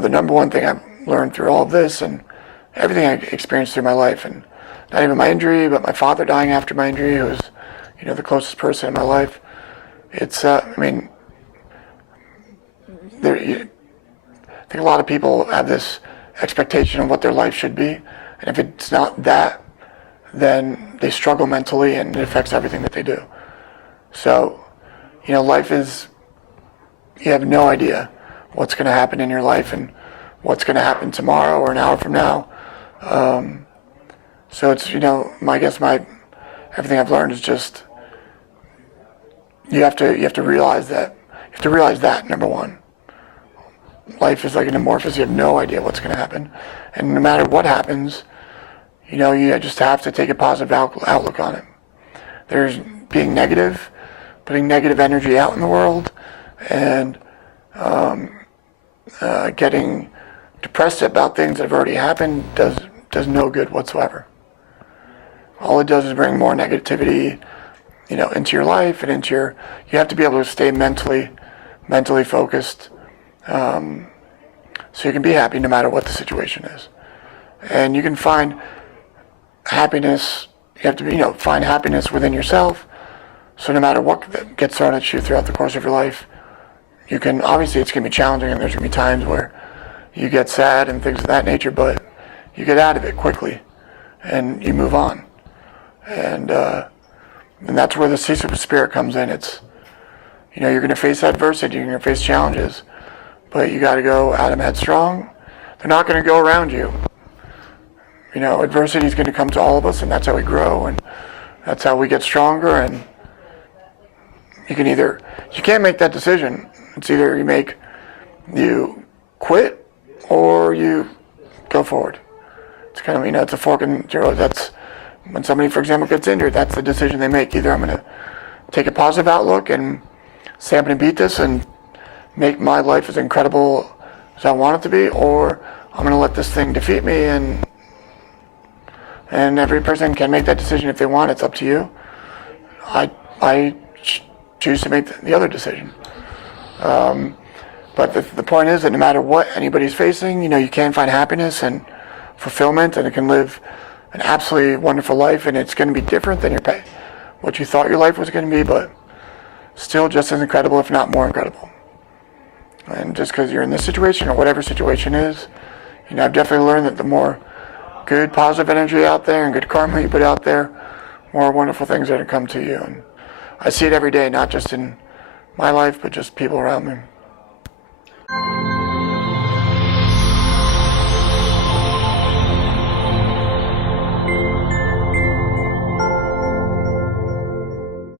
the number one thing I've learned through all of this and everything I experienced through my life, and not even my injury, but my father dying after my injury, who was, the closest person in my life. It's, I think a lot of people have this expectation of what their life should be, and if it's not that, then they struggle mentally, and it affects everything that they do. So, life is, you have no idea what's going to happen in your life and what's going to happen tomorrow or an hour from now. So it's, everything I've learned is just, you have to realize that, number one. Life is like an amorphous, you have no idea what's going to happen. And no matter what happens, you just have to take a positive outlook on it. There's being negative, putting negative energy out in the world, and getting depressed about things that have already happened does no good whatsoever. All it does is bring more negativity, into your life and you have to be able to stay mentally focused, so you can be happy no matter what the situation is. And you can find happiness, you have to find happiness within yourself. So no matter what gets thrown at you throughout the course of your life, obviously it's going to be challenging, and there's going to be times where you get sad and things of that nature, but you get out of it quickly and you move on. And that's where the ceaseless spirit comes in. It's, you're going to face adversity, you're going to face challenges, but you got to go at them headstrong. They're not going to go around you. Adversity is going to come to all of us, and that's how we grow, and that's how we get stronger. And you can't make that decision. It's either you quit or you go forward. It's kind of, it's a fork in the road. That's when somebody, for example, gets injured, that's the decision they make. Either I'm going to take a positive outlook and say I'm going to beat this and make my life as incredible as I want it to be, or I'm going to let this thing defeat me, and every person can make that decision if they want. It's up to you. I choose to make the other decision. But the point is that no matter what anybody's facing, you can find happiness and fulfillment, and it can live an absolutely wonderful life, and it's going to be different than what you thought your life was going to be, but still just as incredible, if not more incredible. And just because you're in this situation, or whatever situation is, I've definitely learned that the more good, positive energy out there and good karma you put out there, more wonderful things are going to come to you. And I see it every day, not just in my life, but just people around me.